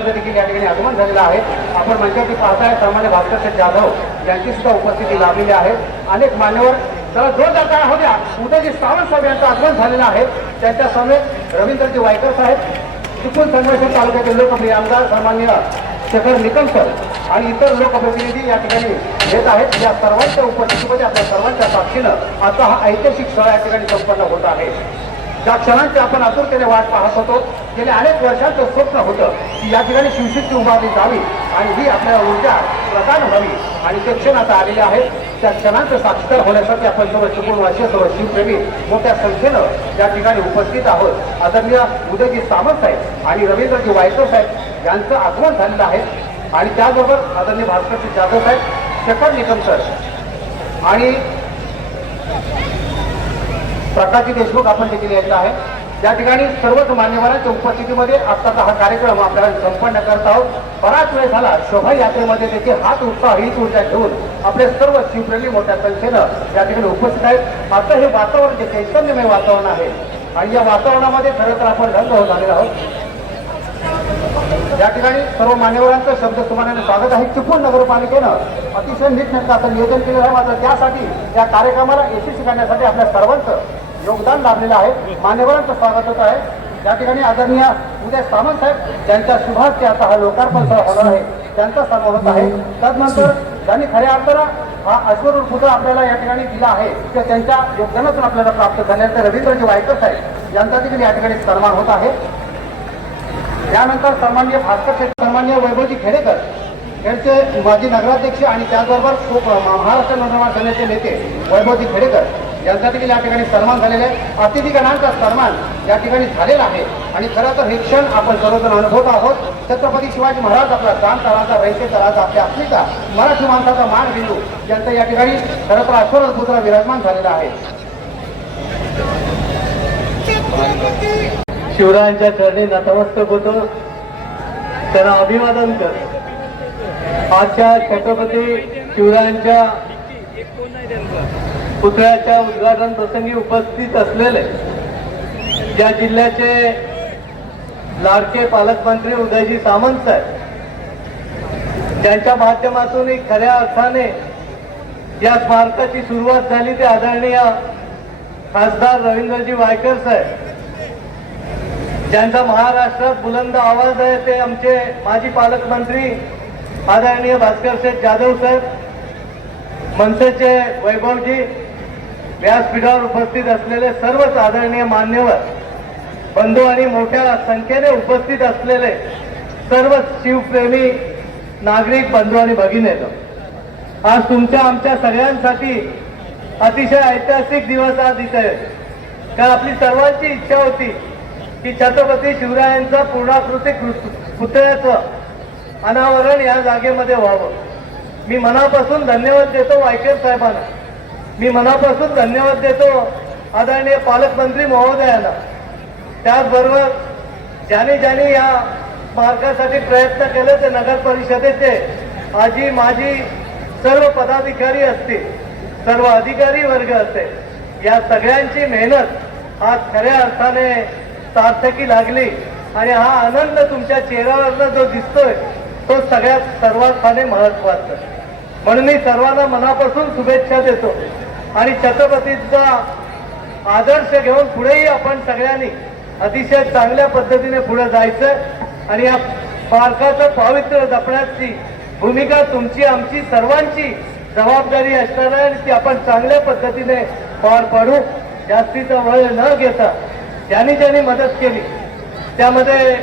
इतर देखील या ठिकाणी आगमन झालेलं आहे आपण मंचावरती पाहताय सामान्य भास्कर जाधव यांची सुद्धा उपस्थिती लाभलेली आहे. अनेक मान्यवर त्याला जोरदार काय होऊ द्या. उदयजी सावंत साहेब यांचं आगमन झालेलं आहे. त्यांच्या समेत रवींद्रजी वायकर साहेब चिपळूण संघर्ष तालुक्यातील लोकप्रिय आमदार सामान्य शेखर निकमकर आणि इतर लोकप्रतिनिधी या ठिकाणी येत आहेत. या सर्वांच्या उपस्थितीमध्ये आपल्या सर्वांच्या साक्षीनं आता हा ऐतिहासिक सोहळा या ठिकाणी संपन्न होत आहे. ज्या क्षणांची आपण आतुरतेने वाट पाहत होतो गेल्या अनेक वर्षांचं स्वप्न होतं की या ठिकाणी शिवशक्ती उभारली जावी आणि ही आपल्याला ऊर्जा प्रदान व्हावी. आणि ते क्षण आता आलेले आहेत त्या क्षणांचं साक्षीदार होण्यासाठी आपण सर्व चिपळूणवासी सर्व शिवप्रेमी मोठ्या संख्येनं या ठिकाणी उपस्थित आहोत. आदरणीय उदयजी सामंत साहेब आणि रवींद्रजी वायकर साहेब यांचं आगमन झालेलं आहे. आणि त्याचबरोबर आदरणीय भास्करजी जाधव साहेब शेखर निकमसर आणि प्रकाशजी देशमुख आपण देखील यायचं आहे. या ठिकाणी सर्वच मान्यवरांच्या उपस्थितीमध्ये आत्ताचा हा कार्यक्रम आपल्याला संपन्न करत आहोत. बराच वेळ झाला शोभायात्रेमध्ये देखील हात उत्साह हीच ऊर्जा घेऊन आपले सर्व शिवप्रेमी मोठ्या संख्येनं या ठिकाणी उपस्थित आहेत. आता हे वातावरण जे चैतन्यमय वातावरण आहे आणि या वातावरणामध्ये खरं तर आपण रंग होत आलेलो आहोत. या ठिकाणी सर्व मान्यवरांचं शब्द तुम्हाला स्वागत आहे. चिपळूण नगरपालिकेनं अतिशय नीटनेटकं असं नियोजन केलेलं आहे. मात्र त्यासाठी या कार्यक्रमाला यशस्वी करण्यासाठी आपल्या सर्वांचं योगदान लाभलेलं आहे. मान्यवरांचं स्वागत होत आहे. या ठिकाणी आदरणीय उदय सामंत साहेब ज्यांच्या शुभास्ते आता हा लोकार्पण सोहळा होणार आहे त्यांचा सन्मान होत आहे. त्यानंतर त्यांनी खऱ्या अर्थानं हा अश्वरूर पुत्र आपल्याला या ठिकाणी दिला आहे किंवा त्यांच्या योगदानातून आपल्याला प्राप्त झाल्याचं रवींद्रजी वायकर साहेब यांचा देखील या ठिकाणी सन्मान होत आहे. त्यानंतर सन्मान्य भास्कर शेठ सन्मान्य वैभवजी खेडेकर यांचे माजी नगराध्यक्ष आणि त्याचबरोबर महाराष्ट्र नवनिर्माण सेनेचे नेते वैभवजी खेडेकर यांचा देखील या ठिकाणी सन्मान झालेला आहे. अतिथीगणांचा सन्मान या ठिकाणी झालेला आहे. आणि खरं तर हे क्षण आपण सर्वजण अनुभवत आहोत. छत्रपती शिवाजी महाराज आपला दान तळाचा रैसे तळाचा आपल्या आफ्रिका मराठी माणसाचा मान बिंदू यांचा या ठिकाणी खरं तर अश्वरथ पुत्र विराजमान झालेला आहे. शिवरायांच्या चरणी नतमस्तक होतो. त्यांना अभिवादन कर. आजच्या छत्रपती शिवरायांच्या पुतळ्याच्या उद्घाटन प्रसंगी उपस्थित असलेले या जिल्ह्याचे लाडके पालकमंत्री उदयजी सामंत साहेब त्यांच्या माध्यमातून एक खऱ्या अर्थाने या स्मारकाची सुरुवात झाली ते आदरणीय खासदार रवींद्रजी वायकर साहेब ज्यांचा महाराष्ट्रात बुलंद आवाज आहे ते आमचे माजी पालकमंत्री आदरणीय भास्कर शेठ जाधव साहेब मनसेचे वैभवजी व्यासपीठावर उपस्थित असलेले सर्वच आदरणीय मान्यवर बंधू आणि मोठ्या संख्येने उपस्थित असलेले सर्व शिवप्रेमी नागरिक बंधू आणि भगिने आज तुमच्या आमच्या सगळ्यांसाठी अतिशय ऐतिहासिक दिवस आज इथे आहे. कारण आपली सर्वांची इच्छा होती की छत्रपती शिवरायांचा पूर्णाकृती पुतळ्याचं अनावरण या जागेमध्ये व्हावं. मी मनापासून धन्यवाद देतो वायकर साहेबांना. मी मनापासून धन्यवाद देतो आदरणीय पालकमंत्री महोदयांना. त्याचबरोबर ज्याने ज्याने या मार्गासाठी प्रयत्न केले ते नगर परिषदेचे आजी माजी सर्व पदाधिकारी असतील सर्व अधिकारी वर्ग असते या सगळ्यांची मेहनत आज खऱ्या अर्थाने सार्थकी लागली. आणि हा आनंद तुमच्या चेहऱ्यावरनं जो दिसतोय तो सगळ्यात सर्वार्थाने महत्त्वाचा म्हणून मी सर्वांना मनापासून शुभेच्छा देतो. आणि छत्रपतीचा आदर्श घेऊन पुढेही आपण सगळ्यांनी अतिशय चांगल्या पद्धतीने पुढे जायचं. आणि या पार्काचं पावित्र्य जपण्याची भूमिका तुमची आमची सर्वांची जबाबदारी असणार आहे आणि ती आपण चांगल्या पद्धतीने पार पाडू. जास्तीचा वेळ न घेता ज्यांनी ज्यांनी मदत केली त्यामध्ये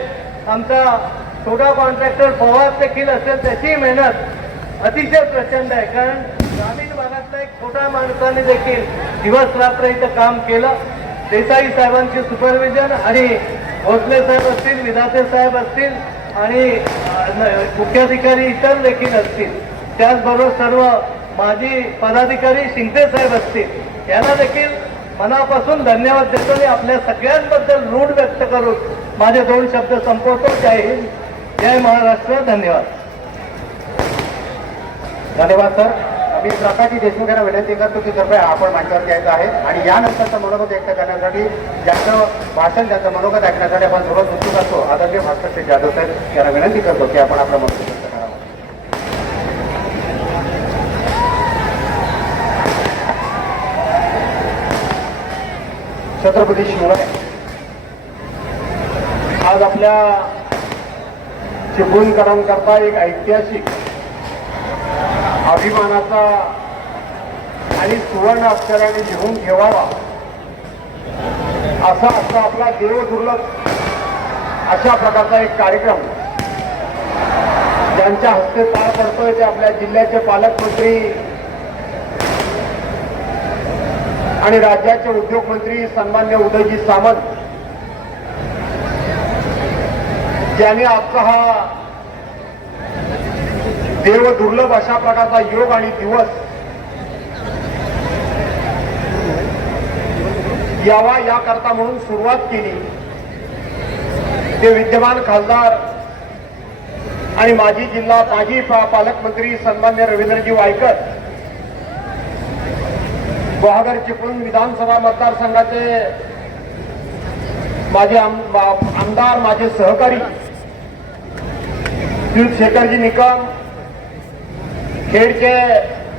आमचा छोटा कॉन्ट्रॅक्टर पवार देखील असेल त्याची मेहनत अतिशय प्रचंड आहे. कारण ग्रामीण भागातल्या एक छोट्या माणसाने देखील दिवस रात्र इथं काम केलं. देसाई साहेबांचे सुपरविजन आणि भोसले साहेब असतील विधाते साहेब असतील आणि न- मुख्याधिकारी इतर देखील असतील. त्याचबरोबर सर्व माजी पदाधिकारी शिंदे साहेब असतील. यांना देखील मनापासून धन्यवाद देतो. आणि आपल्या सगळ्यांबद्दल रूढ व्यक्त करून माझे दोन शब्द संपवतो. जय हिंद जय महाराष्ट्र धन्यवाद. धन्यवाद सर. मी प्रकाशी देशमुख यांना विनंती करतो की कृपया आपण मंचावर यायचं आहे आणि यानंतरचं मनोगत व्यक्त करण्यासाठी ज्यांचं भाषण ज्यांचं मनोगत ऐकण्यासाठी आपण सर्वात उत्सुक असतो आदरणीय भास्कर श्री जाधव साहेब यांना विनंती करतो की आपण आपलं मनोगत छत्रपती शिवराय. आज आपल्या चिपळूणकरांकरता एक ऐतिहासिक अभिमानाचा आणि सुवर्ण अक्षराने लिहून ठेवावा असा असा आपला देवदुर्लभ अशा प्रकारचा एक कार्यक्रम. ज्यांच्या हस्ते पार पडतोय ते आपल्या जिल्ह्याचे पालकमंत्री आणि राज्याचे उद्योगमंत्री सन्मान्य उदयजी सामंत यांनी आजचा हा देव दुर्लभ अशा प्रकारचा योग आणि दिवस यावा याकरता म्हणून सुरुवात केली. ते विद्यमान खासदार आणि माजी जिल्हा माजी पालकमंत्री सन्मान्य रवींद्रजी वायकर गुहागर चिपळूण विधानसभा मतदारसंघाचे माझे आम- आमदार माझे सहकारी शेखरजी निकम खेडचे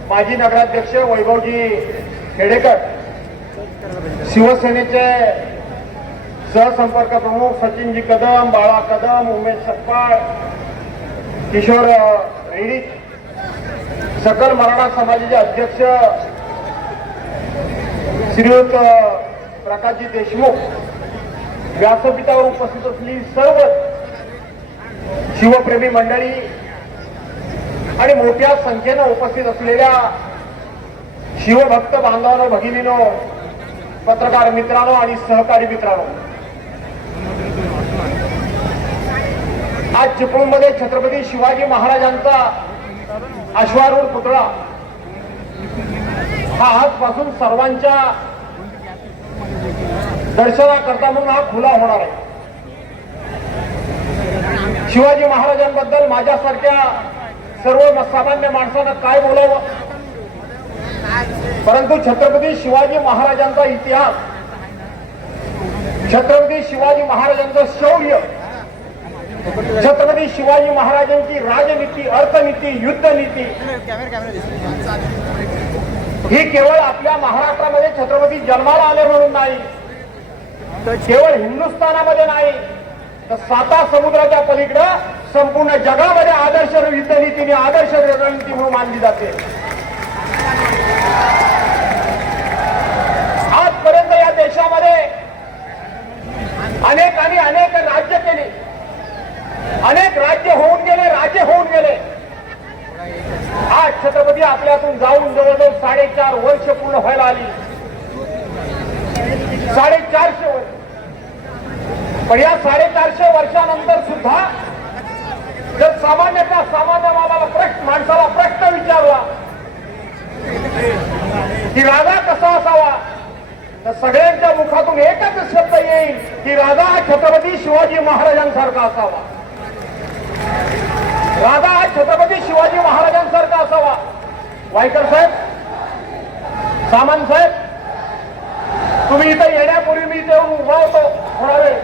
माजी नगराध्यक्ष वैभवजी खेडेकर शिवसेनेचे सहसंपर्क प्रमुख सचिनजी कदम बाळा कदम उमेश सकपाळ किशोर रेडी सकल मराठा समाजाचे अध्यक्ष श्रीयुत प्रकाशजी देशमुख व्यासपीठावर उपस्थित असलेली सर्व शिवप्रेमी मंडळी आणि मोठ्या संख्येनं उपस्थित असलेल्या शिवभक्त बांधवांनो भगिनीनो पत्रकार मित्रांनो आणि सहकारी मित्रांनो आज चिपळूणमध्ये छत्रपती शिवाजी महाराजांचा अश्वारूढ पुतळा हा आजपासून सर्वांच्या दर्शनाकरता म्हणून हा खुला होणार आहे. शिवाजी महाराजांबद्दल माझ्यासारख्या सर्व सामान्य माणसानं काय बोलावं? परंतु छत्रपती शिवाजी महाराजांचा इतिहास छत्रपती शिवाजी महाराजांचं शौर्य छत्रपती शिवाजी महाराजांची राजनीती अर्थनीती युद्धनीती ही केवळ आपल्या महाराष्ट्रामध्ये छत्रपती जन्माला आले म्हणून नाही तर केवळ हिंदुस्थानामध्ये नाही तर साता समुद्राच्या पलीकडं संपूर्ण जगामध्ये आदर्श युद्धनीतीने आदर्श रणनीती म्हणून मानली जाते आजपर्यंत या देशामध्ये अनेकांनी अनेक राज्य केली अनेक राज्य होऊन गेले राज्य होऊन गेले आज छत्रपती आपल्यातून जाऊन जवळजवळ साडेचार वर्ष पूर्ण व्हायला आली साडेचारशे वर्ष पण या साडेचारशे वर्षानंतर सुद्धा जर सामान्यतः सामान्य मानाला प्रश्न माणसाला प्रश्न विचारला की राजा कसा असावा तर सगळ्यांच्या मुखातून एकच शब्द येईल की राजा हा छत्रपती शिवाजी महाराजांसारखा असावा. राजा हा छत्रपती शिवाजी महाराजांसारखा असावा. वायकर साहेब सामान साहेब तुम्ही इथं येण्यापूर्वी मी इथे येऊन उभा होतो थोडा वेळ.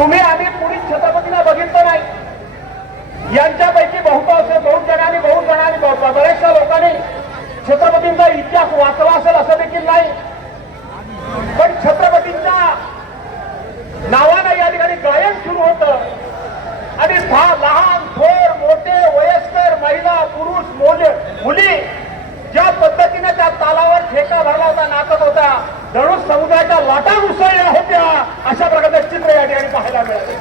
तुम्ही आम्ही पुढील छत्रपतीला बघितलं नाही. यांच्यापैकी बहुतांश बहुत जणांनी बहुत जणांनी बऱ्याचशा लोकांनी छत्रपतींचा इतिहास वाचला असेल असं देखील नाही. पण छत्रपतींच्या नावानं या ठिकाणी गायन सुरू होतं. आणि लहान थोर मोठे वयस्कर महिला पुरुष मोले मुली ज्या पद्धतीने त्या तालावर ठेका भरला होता नाचत होता जणू समुदायाच्या लाटा उसळल्या होत्या अशा प्रकारचं चित्र या ठिकाणी पाहायला मिळाले.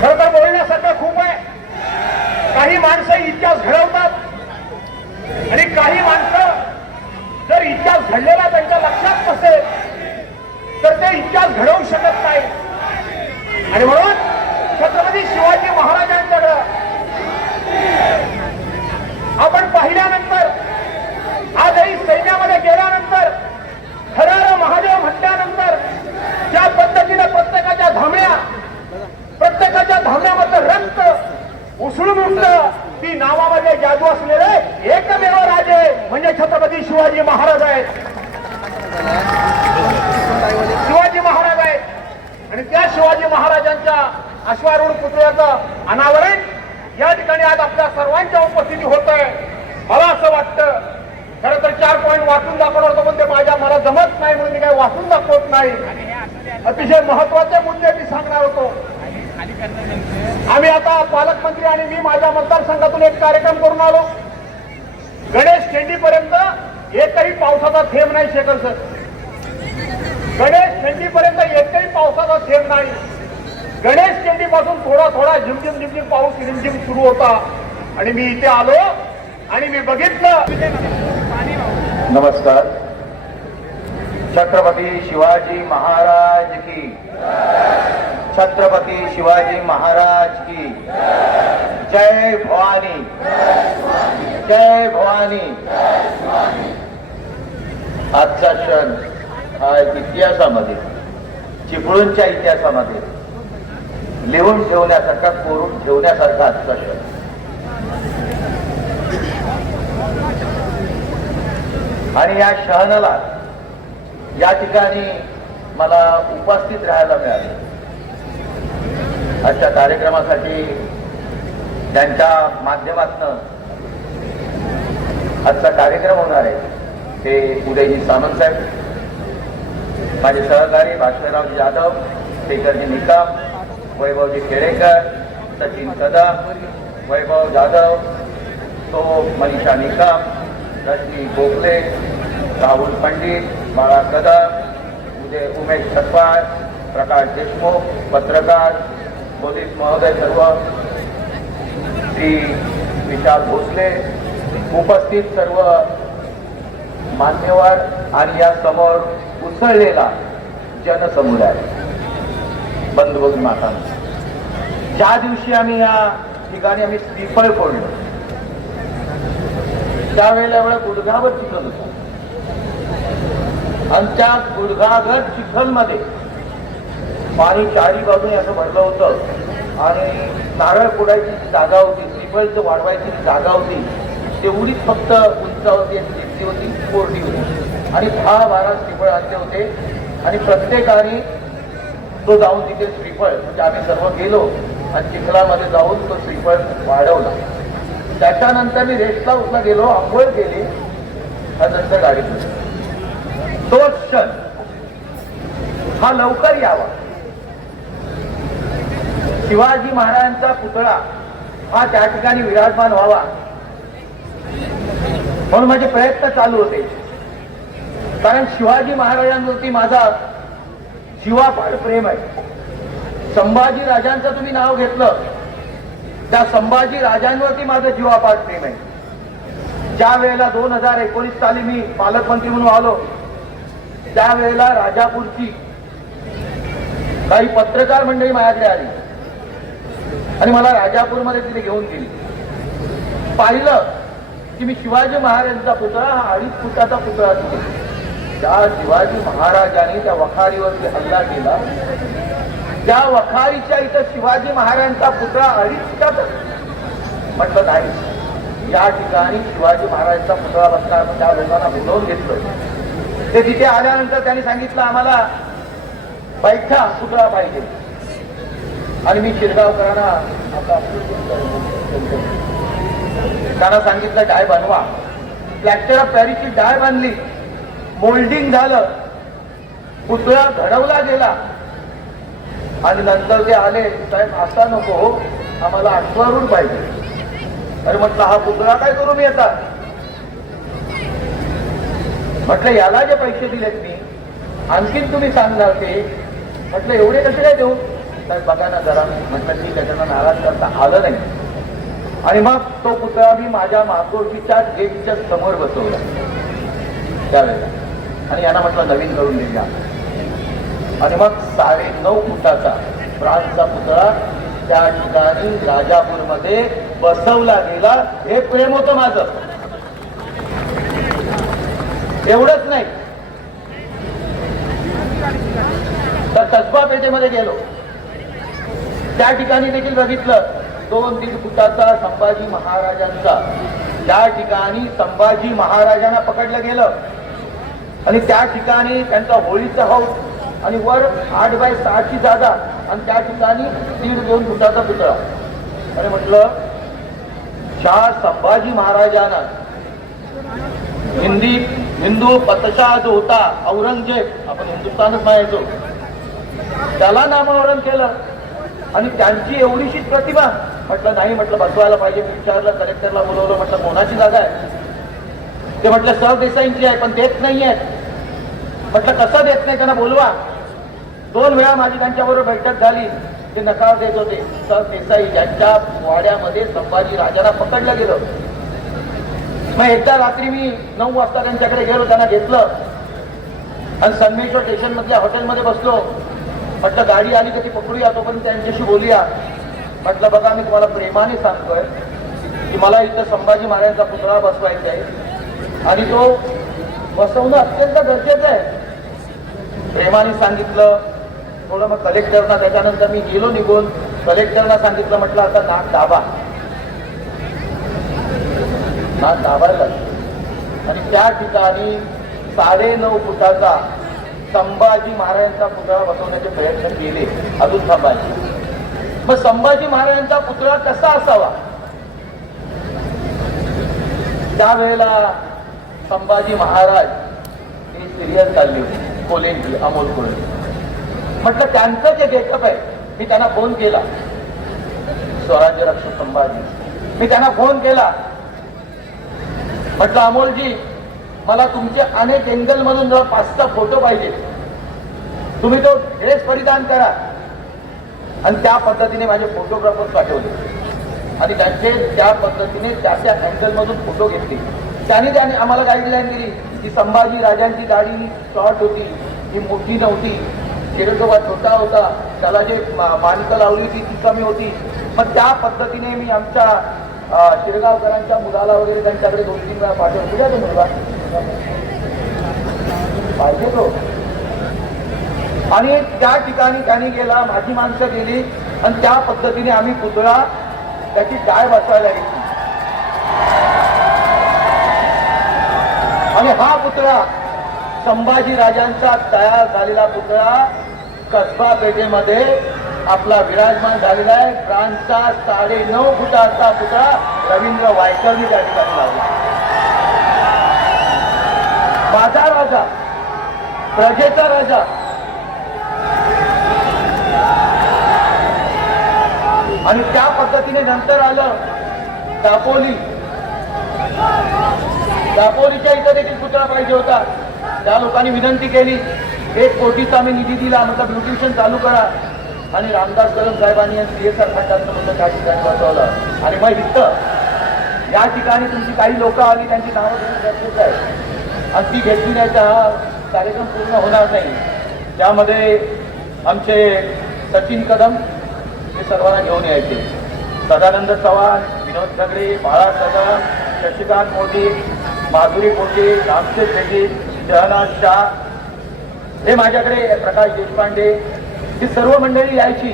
खरं तर बोलण्यासारखं खूप आहे. काही माणसं इतिहास घडवतात आणि काही माणसं जर इतिहास घडलेला त्यांच्या लक्षात नसेल तर ते इतिहास घडवू शकत नाही आणि म्हणून छत्रपती शिवाजी प्रत्येकाच्या धामण्यामध्ये ती नावामध्ये जादू असलेले एकमेव राजे म्हणजे छत्रपती शिवाजी महाराज आहेत. शिवाजी महाराज आहेत. आणि त्या शिवाजी महाराजांच्या अश्वारूढ पुतळ्याचं अनावरण या ठिकाणी आज आपल्या सर्वांच्या उपस्थिती होत आहे मला असं वाटतं खरं तर चार पॉईंट वाचून दाखवणार होतो पण ते माझ्या मला जमत नाही म्हणून मी काही वाचून दाखवत नाही. अतिशय महत्त्वाचे मुद्दे आम्ही आता पालकमंत्री आणि मी माझ्या मतदारसंघातून एक कार्यक्रम करून आलो. गणेश चेंडीपर्यंत एकही पावसाचा थेंब नाही शेखर सर. गणेश चेंडीपर्यंत एकही पावसाचा थेंब नाही. गणेश चेंडी पासून थोडा थोडा झिमझिम झिमझिम पाऊस रिमझिम सुरू होता. आणि मी इथे आलो आणि मी बघितलं. नमस्कार. छत्रपती शिवाजी महाराज की छत्रपती शिवाजी महाराज की। जय भवानी। जय भवानी। आजचा क्षण हा इतिहासामध्ये चिपळूणच्या इतिहासामध्ये लिहून ठेवण्यासारखा कोरून ठेवण्यासारखा आजचा क्षण. आणि या शहनाला या ठिकाणी मला उपस्थित राहायला मिळाले. आजच्या कार्यक्रमासाठी त्यांच्या माध्यमातन आजचा कार्यक्रम होणार आहे. ते उदयजी सामंत साहेब माझे सहकारी भास्करराव जाधव शेखरजी निकम वैभवजी खेडेकर सचिन कदम वैभव जाधव तो मनीषा निकम रश्मी गोखले राहुल पंडित बाळा कदम उदय उमेश सतवाळ प्रकाश देशमुख पत्रकार पोलीस महोदय सर्व श्री विशाल भोसले उपस्थित सर्व मान्यवर आणि या समोर उसळलेला जनसमुदाय. बंधू माता ज्या दिवशी आम्ही या ठिकाणी आम्ही श्रीफळ फोडलो त्यावेळेला एवढा गुडघावर चिखल होता. आणि त्या गुडघागर चिखलमध्ये पाणी चारी बाजूने असं भरलं होतं. आणि नारळ फोडायची जागा होती श्रीफळचं वाढवायची जागा होती तेवढीच फक्त उंचावरती आणि दिसली होती कोरडी होती. आणि दहा बारा श्रीफळ आणले होते. आणि प्रत्येकाने तो जाऊन तिथे श्रीफळ म्हणजे आम्ही सर्व गेलो आणि चिखलामध्ये जाऊन तो श्रीफळ वाढवला. त्याच्यानंतर मी रेस्ट हाऊसला गेलो आंघोळ केली नंतर गाडी तो तोच क्षण हा लवकर यावा. शिवाजी महाराजांचा पुतळा हा त्या ठिकाणी विराजमान व्हावा. म्हणून माझे प्रयत्न चालू होते. कारण शिवाजी महाराजांवरती माझा शिवापाड प्रेम आहे. संभाजी राजांचं तुम्ही नाव घेतलं त्या संभाजी राजांवरती माझं जीवापाड प्रेम आहे. ज्या वेळेला दोन हजार एकोणीस साली मी पालकमंत्री म्हणून आलो त्यावेळेला राजापूरची काही पत्रकार मंडळी माझ्याकडे आली. आणि मला राजापूरमध्ये तिथे घेऊन गेली. पाहिलं की मी शिवाजी महाराजांचा पुतळा हा अडीच फुटाचा पुतळा तिथे त्या शिवाजी महाराजांनी त्या वखारीवरती हल्ला केला. त्या वखारीच्या इथं शिवाजी महाराजांचा पुतळा अडीच फुटाचा म्हटलं नाही. या ठिकाणी शिवाजी महाराजांचा पुतळा बसणार त्या लोकांना बोलवून घेतलं. ते तिथे आल्यानंतर त्यांनी सांगितलं आम्हाला बैठा पुतळा पाहिजे. आणि मी शिरगावकरांना आता त्यांना सांगितलं डाय बनवा. प्लॅस्टर ऑफ पॅरिसची डाय बांधली. मोल्डिंग झालं. पुतळा घडवला गेला. आणि नंतर जे आले साहेब असा नको हो. आम्हाला अश्वारूढ पाहिजे. अरे म्हटलं हा पुतळा काय करू मी आता म्हटलं याला जे पैसे दिलेत मी आणखीन तुम्ही सांगणार ते. म्हटलं एवढे कसे काय देऊ? साहेब बघा ना जरा म्हटलं की त्याच्यानं नाराज करता आलं नाही. आणि मग तो पुतळा मी माझ्या मागोशीच्या गेटच्या समोर बसवला. त्यावेळेला. आणि यांना म्हटलं नवीन करून दिल्या आणि मग साडे नऊ फुटाचा फ्रान्सचा पुतळा त्या ठिकाणी राजापूरमध्ये बसवला गेला. हे प्रेम होतं माझं. एवढंच नाही. तर कसबा पेठेमध्ये गेलो. त्या ठिकाणी देखील बघितलं. दोन तीन फुटाचा संभाजी महाराजांचा. त्या ठिकाणी संभाजी महाराजांना पकडलं गेलं. आणि त्या ठिकाणी त्यांचा होळीचा हौस आणि वर आठ बाय सहाची जागा आणि त्या ठिकाणी दीड दोन फुटाचा पुतळा. आणि म्हटलं शाह संभाजी महाराजांना हिंदी हिंदू पतशाह जो होता औरंगजेब आपण हिंदुस्थानच म्हणायचो त्याला नामावरण केलं. आणि त्यांची एवढीशीच प्रतिमा. म्हटलं नाही म्हटलं बसवायला पाहिजे. मी विचारलं कलेक्टरला बोलवलं म्हटलं कोणाची जागा आहे. ते म्हटलं सरदेसाईंची आहे पण देत नाही आहेत. म्हटलं कसं देत नाही? त्यांना बोलवा. दोन वेळा माझी त्यांच्याबरोबर बैठक झाली. ते नकार देत होते. सर देसाई यांच्या वाड्यामध्ये संभाजी राजाला पकडलं गेलं. मग एकदा रात्री मी नऊ वाजता त्यांच्याकडे गेलो त्यांना घेतलं. आणि संगमेश्वर स्टेशन मधल्या हॉटेलमध्ये बसलो. म्हटलं गाडी आली तर ती पकडूया तोपर्यंत त्यांच्याशी बोलूया. म्हटलं बघा मी तुम्हाला प्रेमाने सांगतोय की मला इथं संभाजी महाराजांचा पुतळा बसवायचा आहे आणि तो बसवणं अत्यंत गरजेचं आहे. प्रेमाने सांगितलं थोडं मग कलेक्टरना त्याच्यानंतर मी गेलो निघून. कलेक्टरना सांगितलं म्हटलं आता नाक दाबा. नाक दाबायला आणि त्या ठिकाणी साडे नऊ फुटाचा संभाजी महाराजांचा पुतळा बसवण्याचे प्रयत्न केले. अजून थांबायचे. मग संभाजी महाराजांचा पुतळा कसा असावा? त्यावेळेला संभाजी महाराज हे सिरियल चालली होती. कोलेंची अमोल कोले म्हटलं त्यांचं जे गेटअप आहे मी त्यांना फोन केला. स्वराज्य रक्षक संभाजी. मी त्यांना फोन केला. म्हटलं अमोलजी मला तुमचे अनेक एंगल मधून जरा पाच सहा फोटो पाहिजे. तुम्ही तो ड्रेस परिधान करा. आणि त्या पद्धतीने माझे फोटोग्राफर पाठवले. आणि त्यांचे त्या पद्धतीने त्या त्या अँगल मधून फोटो घेतले. त्याने त्याने आम्हाला गाईडलाईन दिली की संभाजी राजांची गाडी शॉर्ट होती. ही मोठी नव्हती. शिरडोबा छोटा होता. त्याला जे मा- माणसं लावली होती ती कमी होती. मग त्या पद्धतीने मी आमच्या शिरगावकरांच्या मुलाला वगैरे त्यांच्याकडे दोन तीन वेळा पाठवून तुझ्या मुलगा. पाहिजे तो. आणि त्या ठिकाणी त्यांनी गेला माझी माणसं गेली आणि त्या पद्धतीने आम्ही पुतळा त्याची डाळ बसवायला घेतली. आणि हा पुतळा संभाजी राजांचा तयार झालेला पुतळा कसबा पेठेमध्ये आपला विराजमान झालेला आहे. फ्रान्सचा साडे नऊ फुटाचा पुतळा रवींद्र वायकरनी त्या ठिकाणी लावला. माझा राजा प्रजेचा राजा आणि त्या पद्धतीने नंतर आलं दापोली. दापोलीच्या इथं देखील पुतळा पाहिजे होता. त्या लोकांनी विनंती केली एक कोटीचा आम्ही निधी दिला म्हटलं ब्युटिशियन चालू करा. आणि रामदास कदम साहेबांनी सी एस आर फंडाचं म्हटलं त्या ठिकाणी वाचवलं आणि मग इथं या ठिकाणी तुमची काही लोक आली त्यांची नावं घेणं गरजेचं आहे. आणि ती घेतली नाही तर हा कार्यक्रम पूर्ण होणार नाही. त्यामध्ये आमचे सचिन कदम ते सर्वांना घेऊन यायचे. सदानंद चव्हाण विनोद सगळे बाळा कदम शशिकांत मोदी माधुरी मोदी रामशेठ रेड्डी शहनाज शाह. हे माझ्याकडे प्रकाश देशपांडे. ही सर्व मंडळी यायची.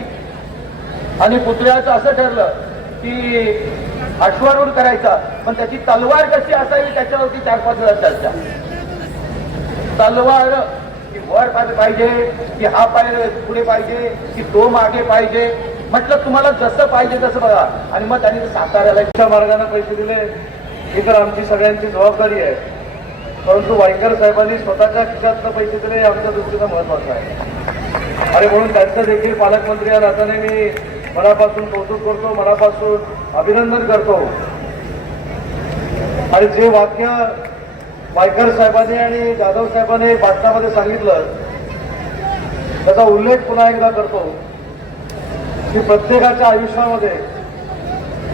आणि पुतळ्याचं असं ठरलं की अश्वारूढ करायचा पण त्याची तलवार कशी असावी त्याच्यावरती चार पाच वेळा चर्चा. तलवार की वर पाहिजे की हा पाय पुढे पाहिजे की तो मागे पाहिजे. म्हटलं तुम्हाला जसं पाहिजे तसं बघा. आणि मग त्यांनी साताऱ्याला मार्गाने पैसे दिले. ही तर आमची सगळ्यांची जबाबदारी आहे. परंतु वायकर साहेबांनी स्वतःच्या खिशातनं पैसे दिले हे आमच्या दृष्टीनं महत्वाचं आहे. आणि म्हणून त्यांचं देखील पालकमंत्री या नात्याने मी मनापासून कौतुक करतो मनापासून अभिनंदन करतो. आणि जे वाक्य वायकर साहेबांनी आणि जाधव साहेबांनी भाषणामध्ये सांगितलं त्याचा उल्लेख पुन्हा एकदा करतो. की प्रत्येकाच्या आयुष्यामध्ये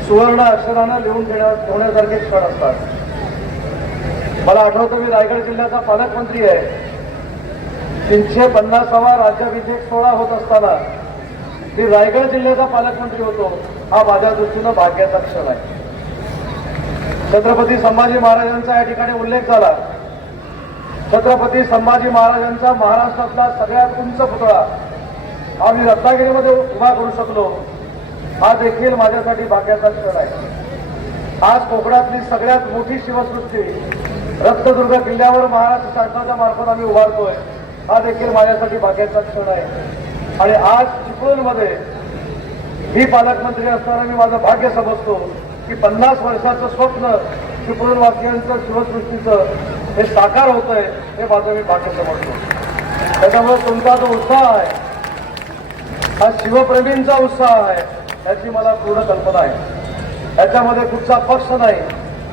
सुवर्ण अक्षरानं लिहून देण्या ठेवण्यासारखे क्षण असतात. मला आठवतं मी रायगड जिल्ह्याचा पालकमंत्री आहे. तीनशे पन्नासावा राज्याभिषेक सोहळा होत असताना मी रायगड जिल्ह्याचा पालकमंत्री होतो. हा माझ्या दृष्टीनं भाग्याचा क्षण आहे. छत्रपती संभाजी महाराजांचा या ठिकाणी उल्लेख झाला. छत्रपती संभाजी महाराजांचा महाराष्ट्रातला सगळ्यात उंच पुतळा आम्ही रत्नागिरीमध्ये उभा करू शकलो हा देखील माझ्यासाठी भाग्याचा क्षण आहे. आज कोकणातली सगळ्यात मोठी शिवसृष्टी रत्नदुर्ग किल्ल्यावर महाराष्ट्र शासनाच्या मार्फत आम्ही उभारतोय हा देखील माझ्यासाठी भाग्याचा क्षण आहे. आणि आज चिपळूणमध्ये मी पालकमंत्री असताना मी माझं भाग्य समजतो की पन्नास वर्षाचं स्वप्न चिपळूणवासियांचं शिवसृष्टीचं हे साकार होत आहे हे माझं मी भाग्य समजतो. त्याच्यामुळे तुमचा जो उत्साह आहे हा शिवप्रेमींचा उत्साह आहे. याची मला पूर्ण कल्पना आहे. याच्यामध्ये कुठचा पक्ष नाही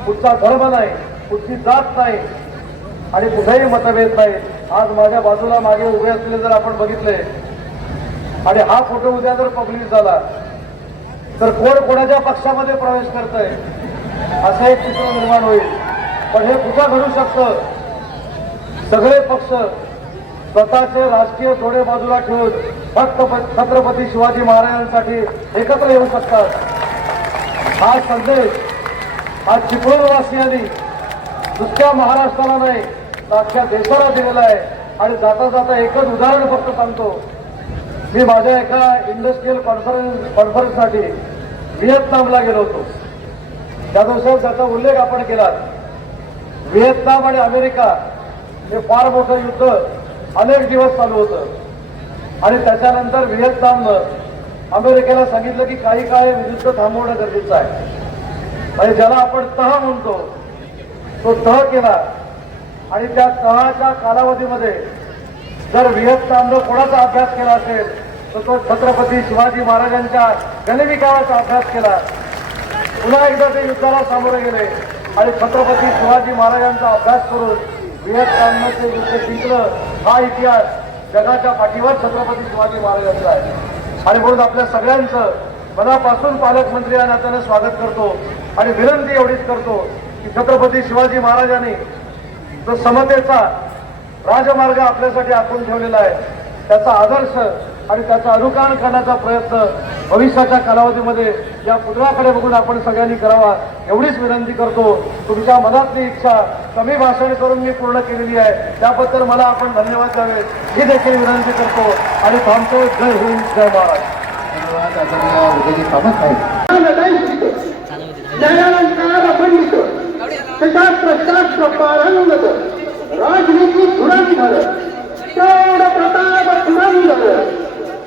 कुठचा धर्म नाही कुठची जात नाही आणि कुठेही मतभेद नाही. आज माझ्या बाजूला मागे उभे असलेले जर आपण बघितले आणि हा फोटो उद्या जर पब्लिश झाला तर कोण कोणाच्या पक्षामध्ये प्रवेश करत आहे असं एक चित्र निर्माण होईल. पण हे कुठं घडू शकतं? सगळे पक्ष स्वतःचे राजकीय थोडे बाजूला ठेवून फक्त छत्रपती शिवाजी महाराजांसाठी एकत्र येऊ शकतात. हा संदेश आज चिपळूणवासियांनी नुसत्या महाराष्ट्राला नाही तर अख्ख्या देशाला दिलेला आहे. आणि जाता जाता एकच उदाहरण फक्त सांगतो. मी माझ्या एका इंडस्ट्रीयल कॉन्फरन्स कॉन्फरन्ससाठी व्हिएतनामला गेलो होतो. त्या दिवसात त्याचा उल्लेख आपण केला व्हिएतनाम आणि अमेरिका हे फार मोठं युद्ध अनेक दिवस चालू होतं. आणि त्याच्यानंतर व्हिएतनामनं अमेरिकेला सांगितलं की काही काळ हे थांबवणं गरजेचं आहे. आणि ज्याला आपण तह म्हणतो तो तह केला आणि त्या तहाच्या कालावधीमध्ये जर व्हिएतनामनं कोणाचा अभ्यास केला असेल तर तो छत्रपती शिवाजी महाराजांच्या गणविकाराचा अभ्यास केला. पुन्हा एकदा ते युद्धाला सामोरे गेले आणि छत्रपती शिवाजी महाराजांचा अभ्यास करून व्हिएतनामनं ते युद्ध जिंकलं. हा इतिहास जगाच्या पाठीवर छत्रपती शिवाजी महाराजांचं आहे. आणि म्हणून आपल्या सगळ्यांचं मनापासून पालकमंत्री या नात्यानं स्वागत करतो आणि विनंती एवढीच करतो की छत्रपती शिवाजी महाराजांनी जो समतेचा राजमार्ग आपल्यासाठी आखून ठेवलेला आहे त्याचा आदर्श आणि त्याचा अनुकरण करण्याचा प्रयत्न भविष्याच्या कालावधीमध्ये या पुतळ्याकडे बघून आपण सगळ्यांनी करावा एवढीच विनंती करतो. तुमच्या मनातली इच्छा कमी भाषण करून मी पूर्ण केलेली आहे. त्याबद्दल मला आपण धन्यवाद द्यावे ही देखील विनंती करतो. आणि थांबतो जय हिंद जय महाराज धन्यवाद आदरणीय उदयजी सामंत साहेब न्यायालंकार पंडित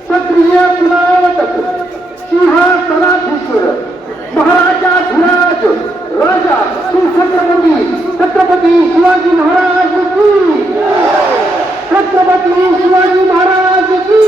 क्षत्रिय कुलावतक सिंहासनाधीश्वर महाराजा धुराज। राजा सुछत्रपती छत्रपती शिवाजी महाराज की छत्रपती शिवाजी महाराज की